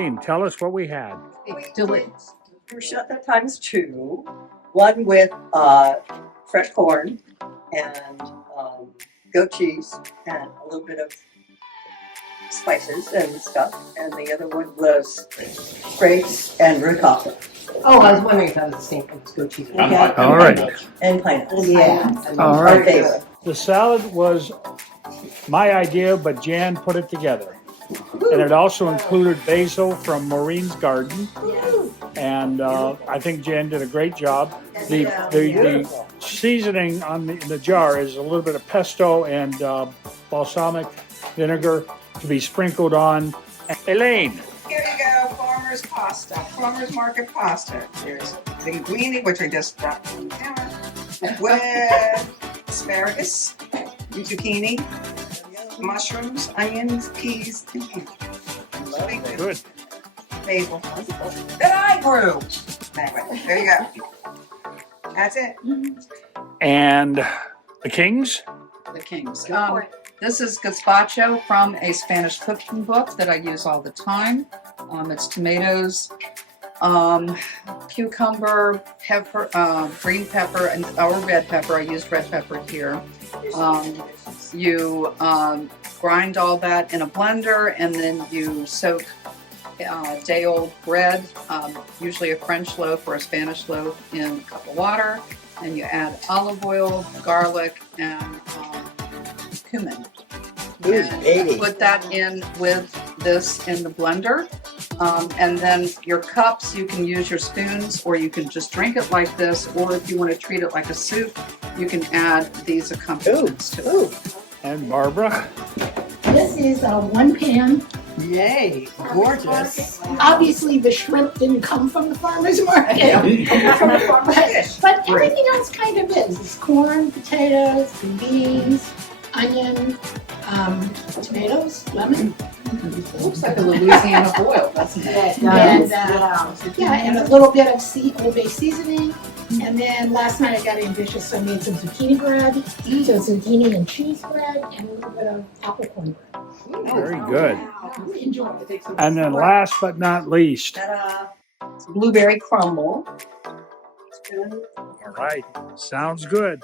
Maureen, tell us what we had. Bruschetta times 2, one with fresh corn and goat cheese and a little bit of spices and stuff, and the other one was grapes and ricotta. Oh, I was wondering if that was the same thing as goat cheese. Yeah. All right. And pineapple. Yeah. All Our right. favorite. The salad was my idea, but Jan put it together. And it also included basil from Maureen's garden. And I think Jan did a great job. The seasoning on the jar is a little bit of pesto and balsamic vinegar to be sprinkled on. Elaine. Here you go, farmer's pasta, farmer's market pasta. Here's linguine, which I just dropped on the counter, with asparagus, zucchini, mushrooms, onions, peas, and peas. Good. Basil that I grew. Anyway, there you go. That's it. And the Kings? The Kings. This is gazpacho from a Spanish cooking book that I use all the time. It's tomatoes, cucumber, pepper, green pepper, or red pepper. I used red pepper here. You grind all that in a blender, and then you soak day-old bread, usually a French loaf or a Spanish loaf, in a cup of water, and you add olive oil, garlic, and cumin. And put that in with this in the blender. And then your cups, you can use your spoons, or you can just drink it like this, or if you want to treat it like a soup, you can add these accompaniments to it. And Barbara? This is one pan. Yay, gorgeous. Obviously, the shrimp didn't come from the farmer's market. From the farmer's but everything else kind of is. It's corn, potatoes, beans, onion, tomatoes, lemon. It looks like a Louisiana boil, doesn't it? And, and a little bit of Old Bay seasoning. And then last night I got ambitious, so I made some zucchini bread. So zucchini and cheese bread and a little bit of apple corn bread. Very good. Enjoy it. And then last but not least. Blueberry crumble. All right. Sounds good.